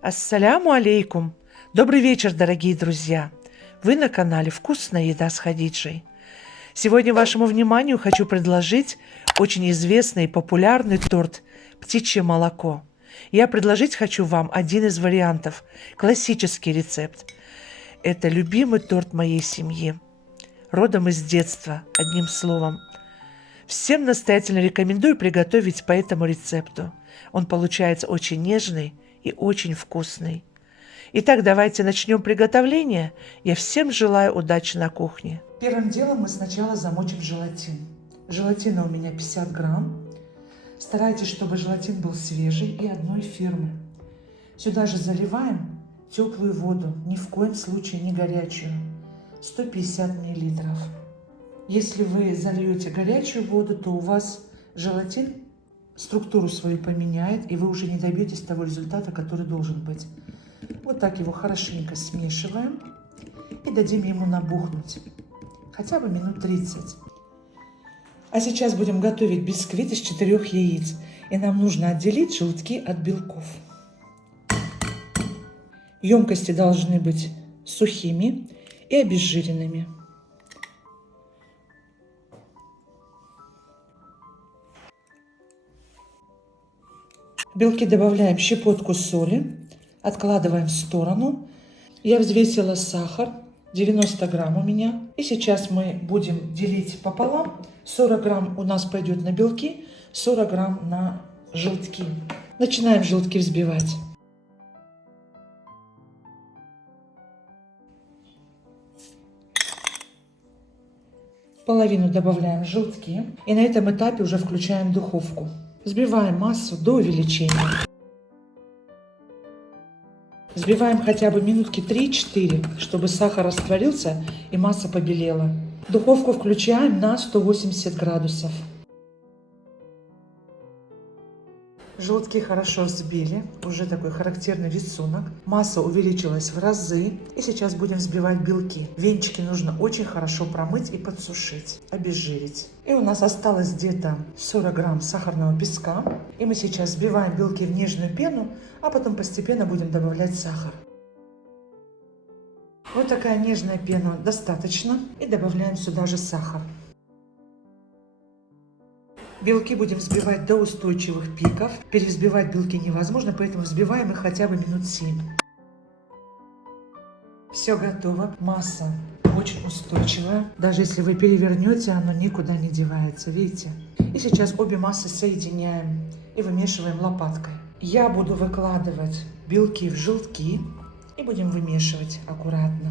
Ассаляму алейкум! Добрый вечер, дорогие друзья! Вы на канале «Вкусная еда с Хадиджей». Сегодня вашему вниманию хочу предложить очень известный и популярный торт «Птичье молоко». Я предложить хочу вам один из вариантов, классический рецепт. Это любимый торт моей семьи, родом из детства, одним словом. Всем настоятельно рекомендую приготовить по этому рецепту. Он получается очень нежный и очень вкусный. Итак, давайте начнем приготовление. Я всем желаю удачи на кухне. Первым делом мы сначала замочим желатин. Желатина у меня 50 грамм. Старайтесь, чтобы желатин был свежий и одной фирмы. Сюда же заливаем теплую воду, ни в коем случае не горячую, 150 миллилитров. Если вы зальете горячую воду, то у вас желатин структуру свою поменяет, и вы уже не добьетесь того результата, который должен быть. Вот так его хорошенько смешиваем и дадим ему набухнуть, хотя бы минут 30. А сейчас будем готовить бисквит из 4 яиц, и нам нужно отделить желтки от белков. Емкости должны быть сухими и обезжиренными. В белки добавляем щепотку соли, откладываем в сторону. Я взвесила сахар, 90 грамм у меня. И сейчас мы будем делить пополам. 40 грамм у нас пойдет на белки, 40 грамм на желтки. Начинаем желтки взбивать. Половину добавляем желтки. И на этом этапе уже включаем духовку. Взбиваем массу до увеличения. Взбиваем хотя бы минутки 3-4, чтобы сахар растворился и масса побелела. Духовку включаем на 180 градусов. Желтки хорошо взбили, уже такой характерный рисунок. Масса увеличилась в разы. И сейчас будем взбивать белки. Венчики нужно очень хорошо промыть и подсушить, обезжирить. И у нас осталось где-то 40 грамм сахарного песка. И мы сейчас взбиваем белки в нежную пену, а потом постепенно будем добавлять сахар. Вот такая нежная пена достаточно. И добавляем сюда же сахар. Белки будем взбивать до устойчивых пиков. Перевзбивать белки невозможно, поэтому взбиваем их хотя бы минут 7. Все готово. Масса очень устойчивая. Даже если вы перевернете, она никуда не девается. Видите? И сейчас обе массы соединяем и вымешиваем лопаткой. Я буду выкладывать белки в желтки и будем вымешивать аккуратно,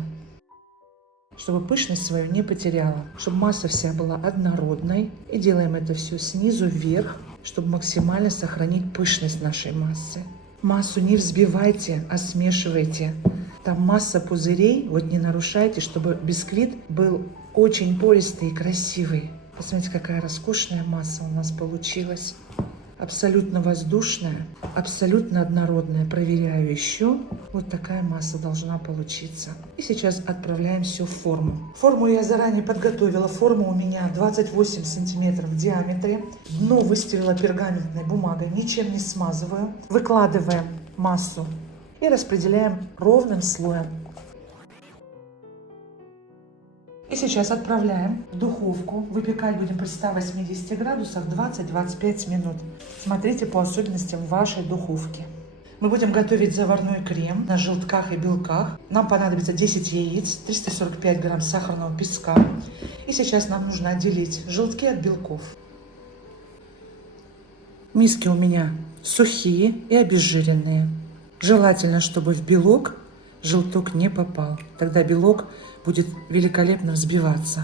чтобы пышность свою не потеряла, чтобы масса вся была однородной. И делаем это все снизу вверх, чтобы максимально сохранить пышность нашей массы. Массу не взбивайте, а смешивайте. Там масса пузырей, вот не нарушайте, чтобы бисквит был очень пористый и красивый. Посмотрите, какая роскошная масса у нас получилась. Абсолютно воздушная, абсолютно однородная. Проверяю еще. Вот такая масса должна получиться. И сейчас отправляем все в форму. Форму я заранее подготовила. Форма у меня 28 сантиметров в диаметре. Дно выстелила пергаментной бумагой, ничем не смазываю. Выкладываем массу и распределяем ровным слоем. И сейчас отправляем в духовку. Выпекать будем при 180 градусах 20-25 минут. Смотрите по особенностям вашей духовки. Мы будем готовить заварной крем на желтках и белках. Нам понадобится 10 яиц, 345 грамм сахарного песка. И сейчас нам нужно отделить желтки от белков. Миски у меня сухие и обезжиренные. Желательно, чтобы в белок желток не попал. Тогда белок будет великолепно взбиваться.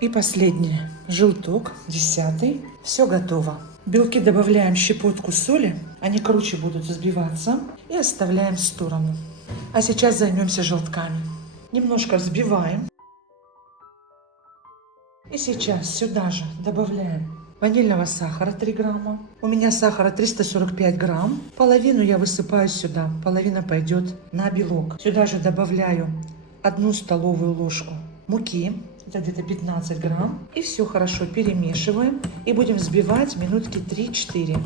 И последний желток, 10. Все готово. Белки добавляем щепотку соли, они круче будут взбиваться, и оставляем в сторону. А сейчас займемся желтками. Немножко взбиваем. И сейчас сюда же добавляем ванильного сахара 3 грамма. У меня сахара 345 грамм. Половину я высыпаю сюда, половина пойдет на белок. Сюда же добавляю 1 столовую ложку муки. Это где-то 15 грамм. И все хорошо перемешиваем. И будем взбивать минутки 3-4.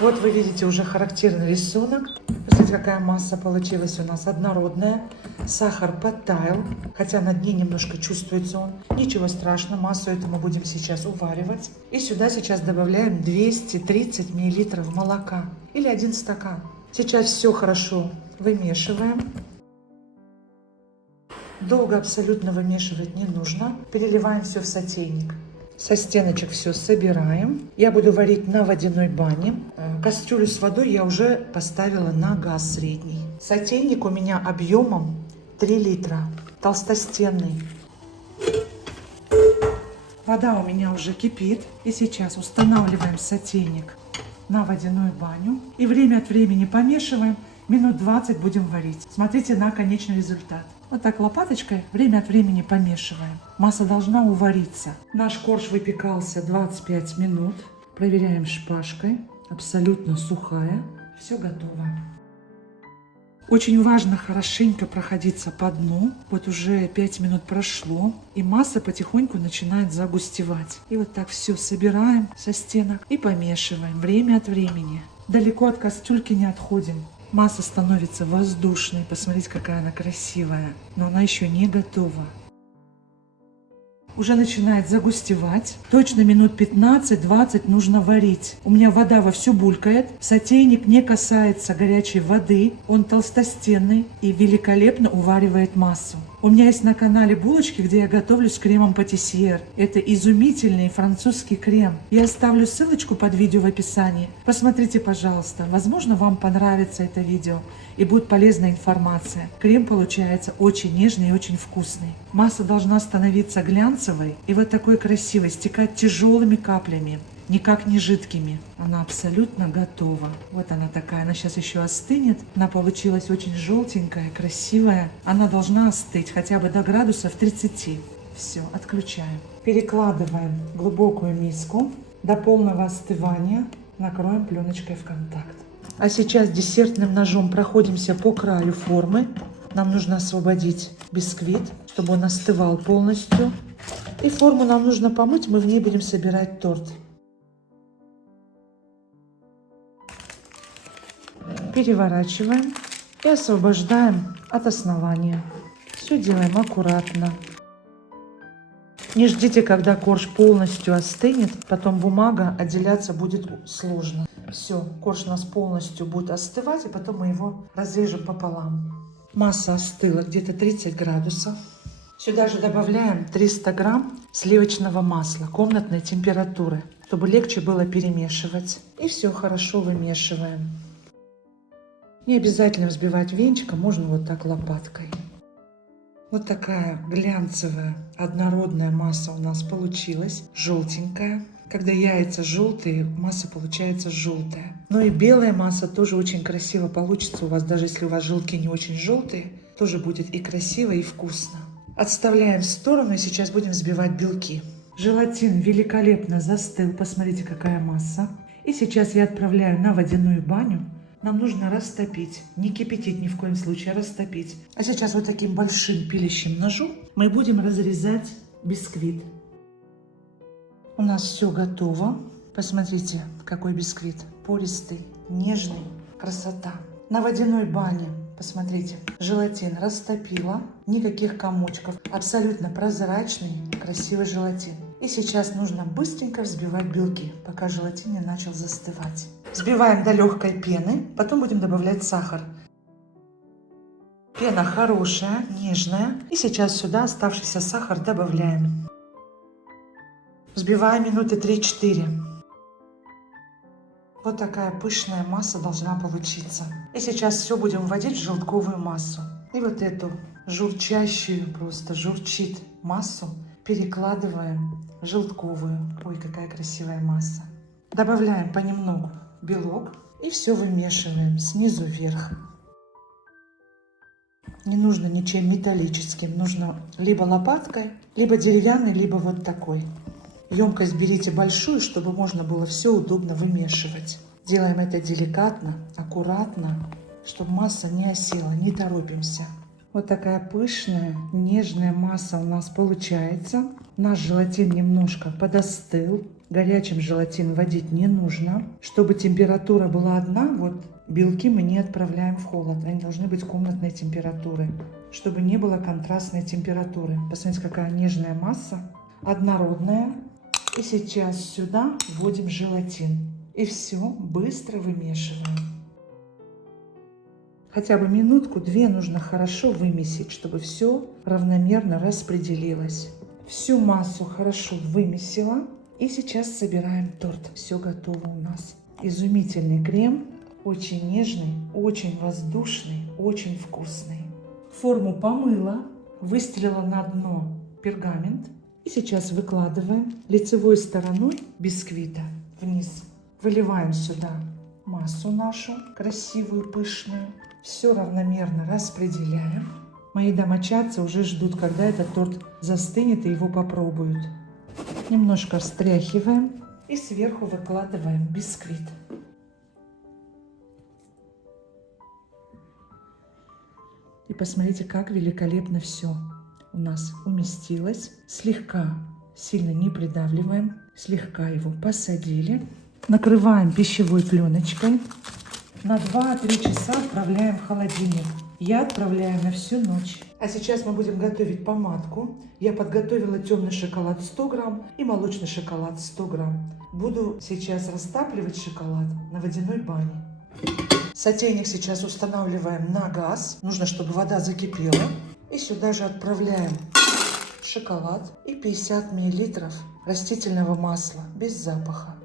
Вот вы видите уже характерный рисунок. Посмотрите, какая масса получилась у нас однородная. Сахар подтаял, хотя на дне немножко чувствуется он. Ничего страшного, массу эту мы будем сейчас уваривать. И сюда сейчас добавляем 230 мл молока или 1 стакан. Сейчас все хорошо вымешиваем. Долго абсолютно вымешивать не нужно. Переливаем все в сотейник. Со стеночек все собираем. Я буду варить на водяной бане. Кастрюлю с водой я уже поставила на газ средний. Сотейник у меня объемом 3 литра. Толстостенный. Вода у меня уже кипит. И сейчас устанавливаем сотейник на водяную баню. И время от времени помешиваем. Минут 20 будем варить. Смотрите на конечный результат. Вот так лопаточкой время от времени помешиваем. Масса должна увариться. Наш корж выпекался 25 минут. Проверяем шпажкой. Абсолютно сухая. Все готово. Очень важно хорошенько проходиться по дну. Вот уже 5 минут прошло. И масса потихоньку начинает загустевать. И вот так все собираем со стенок и помешиваем время от времени. Далеко от кастрюльки не отходим. Масса становится воздушной. Посмотрите, какая она красивая. Но она еще не готова. Уже начинает загустевать. Точно минут 15-20 нужно варить. У меня вода вовсю булькает. Сотейник не касается горячей воды. Он толстостенный и великолепно уваривает массу. У меня есть на канале булочки, где я готовлю с кремом патиссьер. Это изумительный французский крем. Я оставлю ссылочку под видео в описании. Посмотрите, пожалуйста. Возможно, вам понравится это видео и будет полезная информация. Крем получается очень нежный и очень вкусный. Масса должна становиться глянцевой и вот такой красивой, стекать тяжелыми каплями. Никак не жидкими. Она абсолютно готова. Вот она такая. Она сейчас еще остынет. Она получилась очень желтенькая, красивая. Она должна остыть хотя бы до градусов 30. Все, отключаем. Перекладываем в глубокую миску. До полного остывания накроем пленочкой в контакт. А сейчас десертным ножом проходимся по краю формы. Нам нужно освободить бисквит, чтобы он остывал полностью. И форму нам нужно помыть. Мы в ней будем собирать торт. Переворачиваем и освобождаем от основания. Все делаем аккуратно. Не ждите, когда корж полностью остынет, потом бумага отделяться будет сложно. Все, корж у нас полностью будет остывать, и потом мы его разрежем пополам. Масса остыла где-то 30 градусов. Сюда же добавляем 300 грамм сливочного масла комнатной температуры, чтобы легче было перемешивать. И все хорошо вымешиваем. Не обязательно взбивать венчиком, можно вот так лопаткой. Вот такая глянцевая, однородная масса у нас получилась, желтенькая. Когда яйца желтые, масса получается желтая. Но и белая масса тоже очень красиво получится у вас, даже если у вас желтки не очень желтые, тоже будет и красиво, и вкусно. Отставляем в сторону и сейчас будем взбивать белки. Желатин великолепно застыл, посмотрите, какая масса. И сейчас я отправляю на водяную баню. Нам нужно растопить, не кипятить ни в коем случае, а растопить. А сейчас вот таким большим пилящим ножом мы будем разрезать бисквит. У нас все готово. Посмотрите, какой бисквит. Пористый, нежный. Красота. На водяной бане, посмотрите, желатин растопила. Никаких комочков. Абсолютно прозрачный, красивый желатин. И сейчас нужно быстренько взбивать белки, пока желатин не начал застывать. Взбиваем до легкой пены, потом будем добавлять сахар. Пена хорошая, нежная. И сейчас сюда оставшийся сахар добавляем. Взбиваем минуты 3-4. Вот такая пышная масса должна получиться. И сейчас все будем вводить в желтковую массу. И вот эту журчащую, просто журчит массу перекладываем в желтковую. Ой, какая красивая масса. Добавляем понемногу белок и все вымешиваем снизу вверх. Не нужно ничем металлическим, нужно либо лопаткой, либо деревянной, либо вот такой. Емкость берите большую, чтобы можно было все удобно вымешивать. Делаем это деликатно, аккуратно, чтобы масса не осела, не торопимся. Вот такая пышная, нежная масса у нас получается. Наш желатин немножко подостыл. Горячим желатин вводить не нужно. Чтобы температура была одна, вот белки мы не отправляем в холод. Они должны быть комнатной температуры, чтобы не было контрастной температуры. Посмотрите, какая нежная масса, однородная. И сейчас сюда вводим желатин. И все быстро вымешиваем. Хотя бы минутку-две нужно хорошо вымесить, чтобы все равномерно распределилось. Всю массу хорошо вымесила. И сейчас собираем торт. Все готово у нас. Изумительный крем. Очень нежный, очень воздушный, очень вкусный. Форму помыла, выстелила на дно пергамент. И сейчас выкладываем лицевой стороной бисквита вниз. Выливаем сюда массу нашу, красивую, пышную. Все равномерно распределяем. Мои домочадцы уже ждут, когда этот торт застынет и его попробуют. Немножко встряхиваем и сверху выкладываем бисквит. И посмотрите, как великолепно все у нас уместилось. Слегка, сильно не придавливаем, слегка его посадили. Накрываем пищевой пленочкой. На 2-3 часа отправляем в холодильник. Я отправляю на всю ночь. А сейчас мы будем готовить помадку. Я подготовила темный шоколад 100 грамм и молочный шоколад 100 грамм. Буду сейчас растапливать шоколад на водяной бане. Сотейник сейчас устанавливаем на газ. Нужно, чтобы вода закипела. И сюда же отправляем шоколад и 50 мл растительного масла без запаха.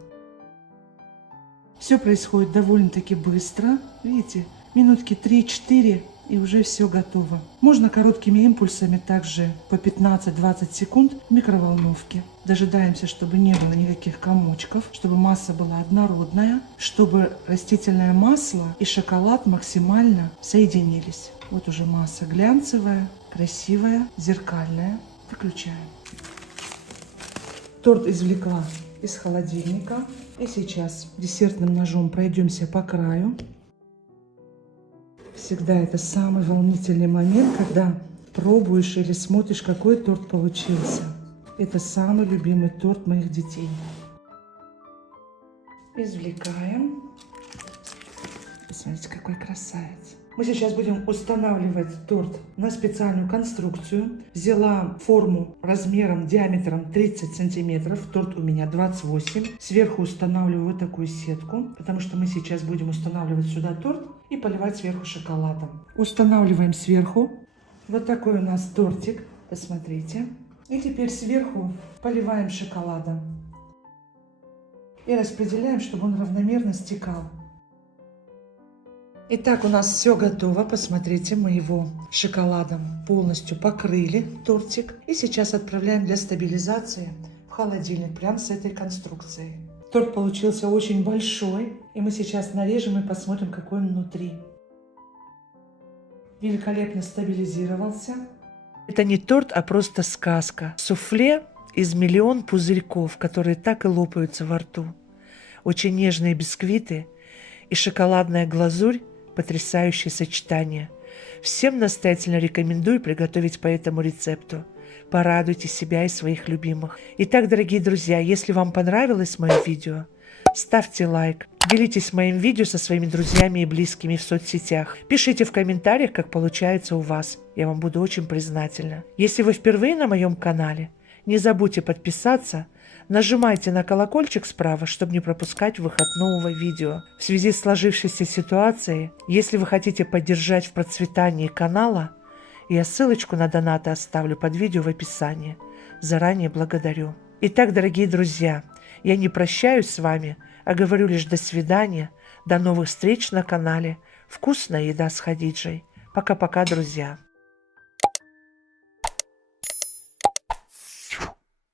Все происходит довольно-таки быстро. Видите, минутки 3-4 и уже все готово. Можно короткими импульсами также по 15-20 секунд в микроволновке. Дожидаемся, чтобы не было никаких комочков, чтобы масса была однородная, чтобы растительное масло и шоколад максимально соединились. Вот уже масса глянцевая, красивая, зеркальная. Выключаем. Торт извлекла из холодильника. И сейчас десертным ножом пройдемся по краю. Всегда это самый волнительный момент, когда пробуешь или смотришь, какой торт получился. Это самый любимый торт моих детей. Извлекаем. Посмотрите, какой красавец. Мы сейчас будем устанавливать торт на специальную конструкцию. Взяла форму размером, диаметром 30 сантиметров. Торт у меня 28. Сверху устанавливаю вот такую сетку, потому что мы сейчас будем устанавливать сюда торт и поливать сверху шоколадом. Устанавливаем сверху. Вот такой у нас тортик. Посмотрите. И теперь сверху поливаем шоколадом. И распределяем, чтобы он равномерно стекал. Итак, у нас все готово. Посмотрите, мы его шоколадом полностью покрыли, тортик. И сейчас отправляем для стабилизации в холодильник, прямо с этой конструкцией. Торт получился очень большой. И мы сейчас нарежем и посмотрим, какой он внутри. Великолепно стабилизировался. Это не торт, а просто сказка. Суфле из миллион пузырьков, которые так и лопаются во рту. Очень нежные бисквиты и шоколадная глазурь. Потрясающее сочетание. Всем настоятельно рекомендую приготовить по этому рецепту. Порадуйте себя и своих любимых. Итак, дорогие друзья, если вам понравилось мое видео, ставьте лайк, делитесь моим видео со своими друзьями и близкими в соцсетях. Пишите в комментариях, как получается у вас. Я вам буду очень признательна. Если вы впервые на моем канале, не забудьте подписаться. Нажимайте на колокольчик справа, чтобы не пропускать выход нового видео. В связи с сложившейся ситуацией, если вы хотите поддержать в процветании канала, я ссылочку на донаты оставлю под видео в описании. Заранее благодарю. Итак, дорогие друзья, я не прощаюсь с вами, а говорю лишь до свидания, до новых встреч на канале «Вкусная еда с Хадиджей». Пока-пока, друзья.